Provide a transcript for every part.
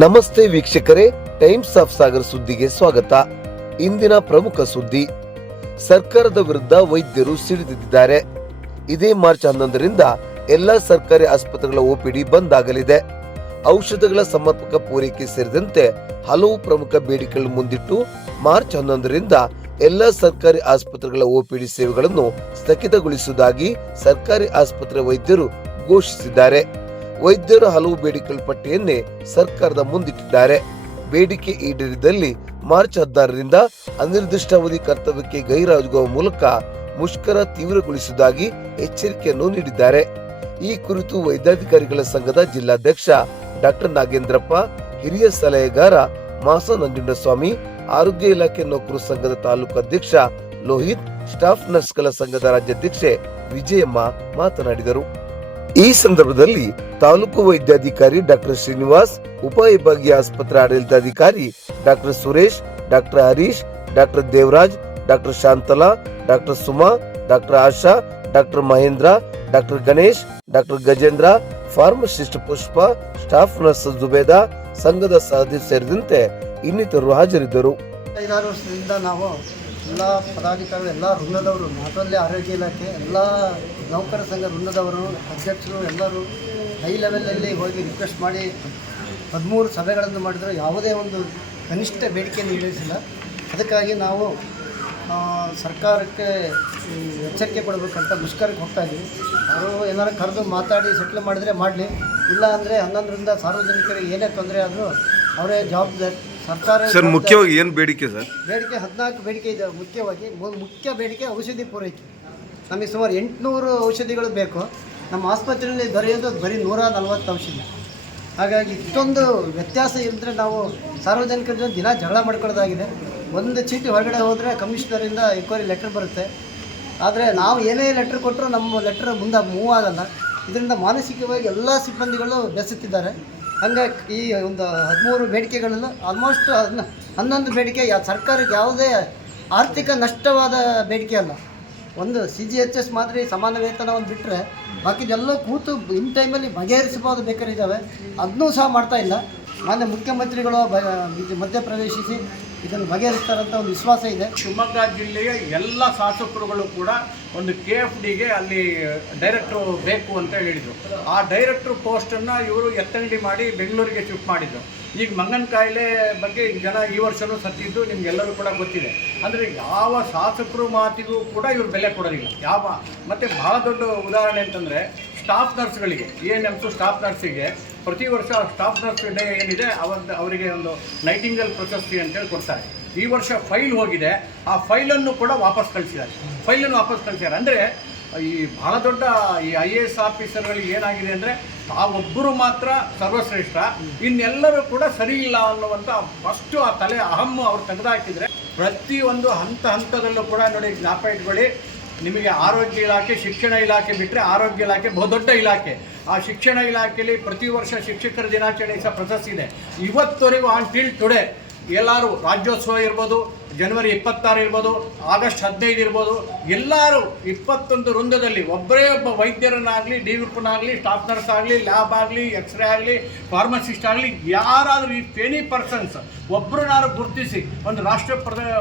ನಮಸ್ತೆ ವೀಕ್ಷಕರೇ, times of Sagar ಸುದ್ದಿಗೆ ಸ್ವಾಗತ. ಇಂದಿನ ಪ್ರಮುಖ ಸುದ್ದಿ: ಸರ್ಕಾರದ ವಿರುದ್ಧ ವೈದ್ಯರು ಸಿಡಿದಿದ್ದಾರೆ. ಇದೇ ಮಾರ್ಚ್ 11ರಿಂದ ಎಲ್ಲಾ ಸರ್ಕಾರಿ ಆಸ್ಪತ್ರೆಗಳ ಓಪಿಡಿ ಬಂದ್ ಆಗಲಿದೆ. ಔಷಧಗಳ ಸಮರ್ಪಕ ಪೂರೈಕೆ ಸೇರಿದಂತೆ ಹಲವು ಪ್ರಮುಖ ಬೇಡಿಕೆಗಳು ಮುಂದಿಟ್ಟು ಮಾರ್ಚ್ 11ರಿಂದ ಎಲ್ಲಾ ಸರ್ಕಾರಿ ಆಸ್ಪತ್ರೆಗಳ ಓಪಿಡಿ ಸೇವೆಗಳನ್ನು ಸ್ಥಗಿತಗೊಳಿಸುವುದಾಗಿ ಸರ್ಕಾರಿ ಆಸ್ಪತ್ರೆ ವೈದ್ಯರು ಘೋಷಿಸಿದ್ದಾರೆ. ವೈದ್ಯರು ಹಲವು ಬೇಡಿಕೆಗಳ ಪಟ್ಟಿಯನ್ನೇ ಸರ್ಕಾರದ ಮುಂದಿಟ್ಟಿದ್ದಾರೆ. ಬೇಡಿಕೆ ಈಡೇರಿದಲ್ಲಿ ಮಾರ್ಚ್ 16ರಿಂದ ಅನಿರ್ದಿಷ್ಟಾವಧಿ ಕರ್ತವ್ಯಕ್ಕೆ ಗೈರಾಗುವ ಮೂಲಕ ಮುಷ್ಕರ ತೀವ್ರಗೊಳಿಸುವುದಾಗಿ ಎಚ್ಚರಿಕೆಯನ್ನು ನೀಡಿದ್ದಾರೆ. ಈ ಕುರಿತು ವೈದ್ಯಾಧಿಕಾರಿಗಳ ಸಂಘದ ಜಿಲ್ಲಾಧ್ಯಕ್ಷ ಡಾಕ್ಟರ್ ನಾಗೇಂದ್ರಪ್ಪ, ಹಿರಿಯ ಸಲಹೆಗಾರ ಮಾಸ ನಂಜುಂಡಸ್ವಾಮಿ, ಆರೋಗ್ಯ ಇಲಾಖೆ ನೌಕರರ ಸಂಘದ ತಾಲೂಕು ಅಧ್ಯಕ್ಷ ಲೋಹಿತ್, ಸ್ಟಾಫ್ ನರ್ಸ್ಗಳ ಸಂಘದ ರಾಜ್ಯಾಧ್ಯಕ್ಷೆ ವಿಜಯಮ್ಮ ಮಾತನಾಡಿದರು. ಈ ಸಂದರ್ಭದಲ್ಲಿ ತಾಲೂಕು ವೈದ್ಯಾಧಿಕಾರಿ ಡಾಕ್ಟರ್ ಶ್ರೀನಿವಾಸ್, ಉಪವಿಭಾಗೀಯ ಆಸ್ಪತ್ರೆ ಆಡಳಿತಾಧಿಕಾರಿ doctor Suresh, doctor Harish, doctor Devaraj, doctor Shantala, doctor Suma, doctor Asha, doctor Mahendra, doctor Ganesh, doctor Gajendra, pharmacist Pushpa, staff nurse Zubeda, ಸಂಘದ ಸದಸ್ಯರು ಸೇರಿದಂತೆ ಇನ್ನಿತರರು ಹಾಜರಿದ್ದರು. 5-6 ವರ್ಷದಿಂದ ನಾವು ಎಲ್ಲ ಪದಾಧಿಕಾರಿಗಳು, ಎಲ್ಲ ವೃಂದದವರು, ಮಾತ್ರಲ್ಲೇ ಆರೋಗ್ಯ ಇಲಾಖೆ ಎಲ್ಲ ನೌಕರ ಸಂಘ ವೃಂದದವರು, ಅಧ್ಯಕ್ಷರು ಎಲ್ಲರೂ ಹೈ ಲೆವೆಲಲ್ಲಿ ಹೋಗಿ ರಿಕ್ವೆಸ್ಟ್ ಮಾಡಿ 13 ಸಭೆಗಳನ್ನು ಮಾಡಿದರೂ ಯಾವುದೇ ಒಂದು ಕನಿಷ್ಠ ಬೇಡಿಕೆಯನ್ನು ಈಡೇರಿಸಿಲ್ಲ. ಅದಕ್ಕಾಗಿ ನಾವು ಸರ್ಕಾರಕ್ಕೆ ಎಚ್ಚರಿಕೆ ಕೊಡಬೇಕಂತ ಮುಷ್ಕರಕ್ಕೆ ಹೋಗ್ತಾ ಇದ್ದೀವಿ. ಅವರು ಏನಾರು ಕರೆದು ಮಾತಾಡಿ ಸೆಟ್ಲ್ ಮಾಡಿದರೆ ಮಾಡಲಿ, ಇಲ್ಲ ಅಂದರೆ 11ರಿಂದ ಸಾರ್ವಜನಿಕರಿಗೆ ಏನೇ ತೊಂದರೆ ಆದರೂ ಅವರೇ ಜವಾಬ್ದಾರಿ. ಸರ್ಕಾರ ಸರ್ ಮುಖ್ಯವಾಗಿ ಏನು ಬೇಡಿಕೆ ಸರ್? ಬೇಡಿಕೆ 14 ಬೇಡಿಕೆ ಇದೆ. ಮುಖ್ಯ ಬೇಡಿಕೆ ಔಷಧಿ ಪೂರೈಕೆ. ನಮಗೆ ಸುಮಾರು 800 ಔಷಧಿಗಳು ಬೇಕು. ನಮ್ಮ ಆಸ್ಪತ್ರೆಯಲ್ಲಿ ದೊರೆಯೋದು ಬರೀ 140 ಔಷಧಿ. ಹಾಗಾಗಿ ಇಷ್ಟೊಂದು ವ್ಯತ್ಯಾಸ ಇದ್ದರೆ ನಾವು ಸಾರ್ವಜನಿಕರ ಜೊತೆ ದಿನ ಜಗಳ ಮಾಡ್ಕೊಳ್ಳೋದಾಗಿದೆ. ಒಂದು ಚೀಟಿ ಹೊರಗಡೆ ಹೋದರೆ ಕಮಿಷನರಿಂದ ಎಂಕ್ವೈರಿ ಲೆಟ್ರ್ ಬರುತ್ತೆ. ಆದರೆ ನಾವು ಏನೇ ಲೆಟ್ರ್ ಕೊಟ್ಟರು ನಮ್ಮ ಲೆಟ್ರ್ ಮುಂದೆ ಮೂವ್ ಆಗಲ್ಲ. ಇದರಿಂದ ಮಾನಸಿಕವಾಗಿ ಎಲ್ಲ ಸಿಬ್ಬಂದಿಗಳು ಬೆಸುತ್ತಿದ್ದಾರೆ. ಹಂಗಾಗಿ ಈ ಒಂದು 13 ಬೇಡಿಕೆಗಳೆಲ್ಲ ಆಲ್ಮೋಸ್ಟ್ 11 ಬೇಡಿಕೆ ಸರ್ಕಾರಕ್ಕೆ ಯಾವುದೇ ಆರ್ಥಿಕ ನಷ್ಟವಾದ ಬೇಡಿಕೆ ಅಲ್ಲ. ಒಂದು CGHS ಮಾತ್ರ ಸಮಾನ ವೇತನವನ್ನು ಬಿಟ್ಟರೆ ಬಾಕಿದೆಲ್ಲ ಕೂತು ಇನ್ ಟೈಮಲ್ಲಿ ಬಗೆಹರಿಸಬಹುದು ಬೇಕಾರಿದ್ದಾವೆ. ಅದನ್ನೂ ಸಹ ಮಾಡ್ತಾ ಇಲ್ಲ. ಮಾನ್ಯ ಮುಖ್ಯಮಂತ್ರಿಗಳು ಮಧ್ಯಪ್ರವೇಶಿಸಿ ಇದನ್ನು ಬಗೆಹರಿಸ್ತಾರಂತ ಒಂದು ವಿಶ್ವಾಸ ಇದೆ. ಶಿವಮೊಗ್ಗ ಜಿಲ್ಲೆಯ ಎಲ್ಲ ಶಾಸಕರುಗಳು ಕೂಡ ಒಂದು KFDಗೆ ಅಲ್ಲಿ ಡೈರೆಕ್ಟ್ರು ಬೇಕು ಅಂತ ಹೇಳಿದರು. ಆ ಡೈರೆಕ್ಟ್ರು ಪೋಸ್ಟನ್ನು ಇವರು ಎತ್ತಂಗಡಿ ಮಾಡಿ ಬೆಂಗಳೂರಿಗೆ ಶಿಫ್ಟ್ ಮಾಡಿದರು. ಈಗ ಮಂಗನ ಕಾಯಿಲೆ ಬಗ್ಗೆ ಜನ ಈ ವರ್ಷವೂ ಸತ್ತಿದ್ದು ನಿಮಗೆಲ್ಲರೂ ಕೂಡ ಗೊತ್ತಿದೆ. ಅಂದರೆ ಯಾವ ಶಾಸಕರು ಮಾತಿಗೂ ಕೂಡ ಇವರು ಬೆಲೆ ಕೊಡೋದಿಲ್ಲ. ಮತ್ತು ಭಾಳ ದೊಡ್ಡ ಉದಾಹರಣೆ ಅಂತಂದರೆ ಸ್ಟಾಫ್ ನರ್ಸ್ಗಳಿಗೆ, ANMs ಸ್ಟಾಫ್ ನರ್ಸಿಗೆ ಪ್ರತಿ ವರ್ಷ ಸ್ಟಾಫ್ ನರ್ಸ್ ಡೇ ಏನಿದೆ ಅವರಿಗೆ ಒಂದು ನೈಟಿಂಗಲ್ ಪ್ರಶಸ್ತಿ ಅಂತೇಳಿ ಕೊಡ್ತಾರೆ. ಈ ವರ್ಷ ಫೈಲ್ ಹೋಗಿದೆ, ಆ ಫೈಲನ್ನು ಕೂಡ ವಾಪಸ್ ಕಳಿಸಿದ್ದಾರೆ. ಅಂದರೆ ಈ ಭಾಳ ದೊಡ್ಡ ಈ IAS ಆಫೀಸರ್ಗಳಿಗೆ ಏನಾಗಿದೆ ಅಂದರೆ ತಾವೊಬ್ಬರು ಮಾತ್ರ ಸರ್ವಶ್ರೇಷ್ಠ, ಇನ್ನೆಲ್ಲರೂ ಕೂಡ ಸರಿ ಇಲ್ಲ ಅನ್ನುವಂಥ ಫಸ್ಟು ಆ ತಲೆ ಅಹಮ್ಮು ಅವ್ರು ತೆಗೆದುಹಾಕಿದರೆ ಪ್ರತಿಯೊಂದು ಹಂತದಲ್ಲೂ ಕೂಡ ನೋಡಿ, ಜ್ಞಾಪ ಇಟ್ಕೊಳ್ಳಿ, ನಿಮಗೆ ಆರೋಗ್ಯ ಇಲಾಖೆ, ಶಿಕ್ಷಣ ಇಲಾಖೆ ಬಿಟ್ಟರೆ ಆರೋಗ್ಯ ಇಲಾಖೆ ಬಹುದೊಡ್ಡ ಇಲಾಖೆ. ಆ ಶಿಕ್ಷಣ ಇಲಾಖೆಯಲ್ಲಿ ಪ್ರತಿ ವರ್ಷ ಶಿಕ್ಷಕರ ದಿನಾಚರಣೆ ಸಹ ಪ್ರಶಸ್ತಿ ಇದೆ. ಇವತ್ತವರೆಗೂ ಆನ್ ಟುಡೇ ಎಲ್ಲರೂ ರಾಜ್ಯೋತ್ಸವ ಇರ್ಬೋದು, ಜನವರಿ 26 ಇರ್ಬೋದು, ಆಗಸ್ಟ್ 15 ಇರ್ಬೋದು, ಎಲ್ಲರೂ 21 ವೃಂದದಲ್ಲಿ ಒಬ್ಬರೇ ಒಬ್ಬ ವೈದ್ಯರನ್ನಾಗಲಿ, DVPನಾಗಲಿ, ಸ್ಟಾಫ್ ನರ್ಸ್ ಆಗಲಿ, ಲ್ಯಾಬ್ ಆಗಲಿ, ಎಕ್ಸ್ರೇ ಆಗಲಿ, ಫಾರ್ಮಸಿಸ್ಟ್ ಆಗಲಿ, ಯಾರಾದರೂ ಈ ಎನಿ ಪರ್ಸನ್ಸ್ ಒಬ್ಬರನ್ನಾರು ಗುರುತಿಸಿ ಒಂದು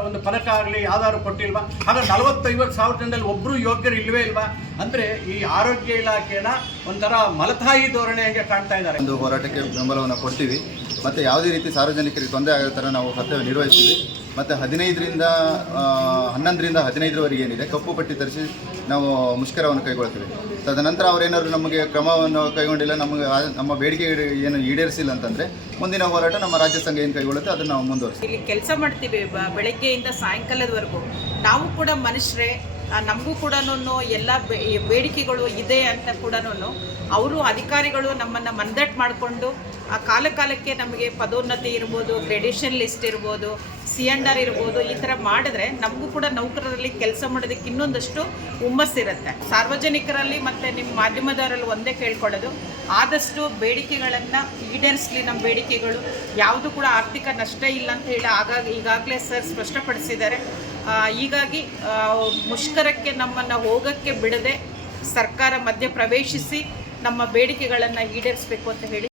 ಒಂದು ಪದಕ ಆಗಲಿ ಯಾವ್ದಾದ್ರು ಕೊಟ್ಟಿಲ್ವಾ? ಹಾಗೆ 40-50 ಸಾವಿರ ಜನದಲ್ಲಿ ಒಬ್ಬರು ಯೋಗ್ಯರು ಇಲ್ಲವೇ ಇಲ್ವಾ? ಅಂದರೆ ಈ ಆರೋಗ್ಯ ಇಲಾಖೆನ ಒಂಥರ ಮಲತಾಯಿ ಧೋರಣೆ ಹಂಗೆ ಕಾಣ್ತಾ ಇದ್ದಾರೆ. ಒಂದು ಹೋರಾಟಕ್ಕೆ ಬೆಂಬಲವನ್ನು ಕೊಡ್ತೀವಿ. ಮತ್ತು ಯಾವುದೇ ರೀತಿ ಸಾರ್ವಜನಿಕರಿಗೆ ತೊಂದರೆ ಆಗೋ ಥರ ನಾವು ಕರ್ತವ್ಯ ನಿರ್ವಹಿಸ್ತೀವಿ. ಮತ್ತು 11ರಿಂದ 15ರವರೆಗೆ ಏನಿದೆ ಕಪ್ಪು ಪಟ್ಟಿ ತರಿಸಿ ನಾವು ಮುಷ್ಕರವನ್ನು ಕೈಗೊಳ್ತೀವಿ. ತದನಂತರ ಅವರೇನಾದ್ರು ನಮಗೆ ಕ್ರಮವನ್ನು ಕೈಗೊಂಡಿಲ್ಲ, ನಮ್ಮ ಬೇಡಿಕೆ ಏನು ಈಡೇರಿಸಿಲ್ಲ ಅಂತಂದರೆ ಮುಂದಿನ ಹೋರಾಟ ನಮ್ಮ ರಾಜ್ಯ ಸಂಘ ಏನು ಕೈಗೊಳ್ಳುತ್ತೆ ಅದನ್ನು ನಾವು ಮುಂದುವರಿಸ್ತೀವಿ. ಇಲ್ಲಿ ಕೆಲಸ ಮಾಡ್ತೀವಿ ಬೆಳಗ್ಗೆಯಿಂದ ಸಾಯಂಕಾಲದವರೆಗೂ. ನಾವು ಕೂಡ ಮನುಷ್ಯರೇ, ನಮಗೂ ಕೂಡ ಎಲ್ಲ ಬೇಡಿಕೆಗಳು ಇದೆ ಅಂತ ಕೂಡ ಅವರು ಅಧಿಕಾರಿಗಳು ನಮ್ಮನ್ನು ಮಂದಟ್ಟು ಮಾಡಿಕೊಂಡು ಆ ಕಾಲಕ್ಕೆ ನಮಗೆ ಪದೋನ್ನತಿ ಇರ್ಬೋದು, ಗ್ರೇಡೇಷನ್ ಲಿಸ್ಟ್ ಇರ್ಬೋದು, C&R ಇರ್ಬೋದು, ಈ ಥರ ಮಾಡಿದ್ರೆ ನಮಗೂ ಕೂಡ ನೌಕರರಲ್ಲಿ ಕೆಲಸ ಮಾಡೋದಕ್ಕೆ ಇನ್ನೊಂದಷ್ಟು ಹುಮ್ಮಸ್ಸಿರುತ್ತೆ. ಸಾರ್ವಜನಿಕರಲ್ಲಿ ಮತ್ತು ನಿಮ್ಮ ಮಾಧ್ಯಮದವರಲ್ಲಿ ಒಂದೇ ಕೇಳ್ಕೊಳ್ಳೋದು, ಆದಷ್ಟು ಬೇಡಿಕೆಗಳನ್ನು ಈಡೇರಿಸಲಿ. ನಮ್ಮ ಬೇಡಿಕೆಗಳು ಯಾವುದು ಕೂಡ ಆರ್ಥಿಕ ನಷ್ಟ ಇಲ್ಲ ಅಂತ ಹೇಳಿ ಈಗಾಗಲೇ ಸರ್ ಸ್ಪಷ್ಟಪಡಿಸಿದ್ದಾರೆ. ಹೀಗಾಗಿ ಮುಷ್ಕರಕ್ಕೆ ನಮ್ಮನ್ನು ಹೋಗೋಕ್ಕೆ ಬಿಡದೆ ಸರ್ಕಾರ ಮಧ್ಯ ಪ್ರವೇಶಿಸಿ ನಮ್ಮ ಬೇಡಿಕೆಗಳನ್ನು ಈಡೇರಿಸಬೇಕು ಅಂತ ಹೇಳಿ